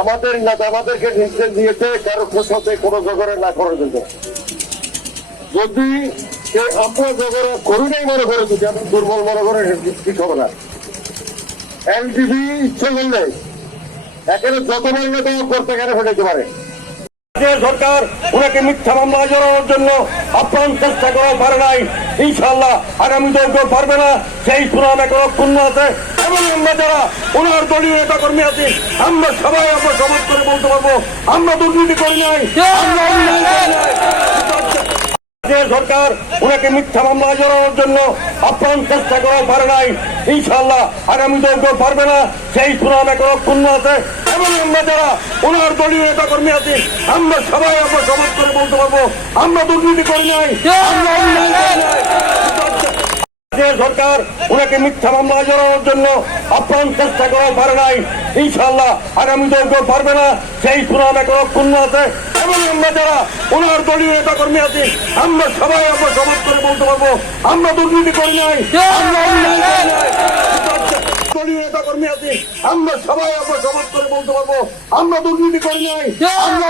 আমাদের নেতা আমাদেরকে নির্দেশ দিয়েছে, কারও সাথে কোন জগরে না করে জন্য যদি আমরা জগড়ে করি নাই মনে করে দিতে আমি দুর্বল মনে করে ঠিক হবে না। এলটিভি ইচ্ছে করলে, একেবারে যত মানে নেতা করতে গেলে ফেটাইতে পারে। সরকার ওনাকে মিথ্যা মামলা জড়ানোর জন্য আপ্রাণ চেষ্টা করা পারে নাই। ইনশাল্লাহ আগামী দল কেউ পারবে না। সেই সুনাম এক অক্ষুণ্ণ আছে। এবং আমরা যারা ওনার দলীয় নেতা কর্মী আছি, আমরা সবাই আমরা সমাজ করে বলতে পারব, আমরা দুর্নীতি করি নাই। আমরা যে সরকার ওনাকে মিথ্যা মামলায় জড়ানোর জন্য আপ্রাণ চেষ্টা করা পারে নাই। ইনশাল্লাহ আগামী দল কেউ পারবে না। সেই সুনাম এখন অক্ষুণ্ণ আছে। এবং আমরা যারা ওনার দলীয় নেতা কর্মী আছি, আমরা সবাই আমরা সমাজ করে বলতে পারব, আমরা দুর্নীতি করি নাই, আমরা অন্যায় করি নাই। যে সরকার ওনাকে মিথ্যা মামলায় জড়ানোর জন্য আপ্রাণ চেষ্টা করা পারে নাই। ইনশাল্লাহ আগামী দল কেউ পারবে না। সেই সুনাম এখনও ক্ষুণ্ণ আছে। এবং আমরা যারা ওনার দলীয় নেতা কর্মী আছি, আমরা সবাই আমরা সমাজ করে বলতে পারব, আমরা দুর্নীতি করি নাই, আমরা সবাই আমরা সমাজ করে বলতে পারব, আমরা দুর্নীতি করি নাই, আমরা